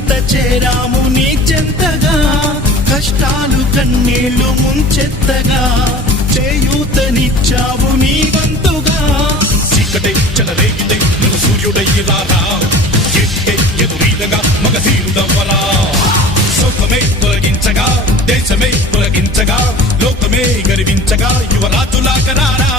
మేమంత చేరాము నీ చెంతగా, కష్టాలు కన్నీళ్లు ముంచెత్తగా, చేయూతనిచ్చావు నీ వంతుగా. చీకటే చెలరేగితే నువ్వు సూర్యుడయ్యి రారా, ఎక్కే ఎదురీదగా మగధీరుడవ్వరా. సౌఖమే తొలగించగా, దేశమే తొలగించగా, లోకమే గర్వించగా, యువరాజులాగా రారా.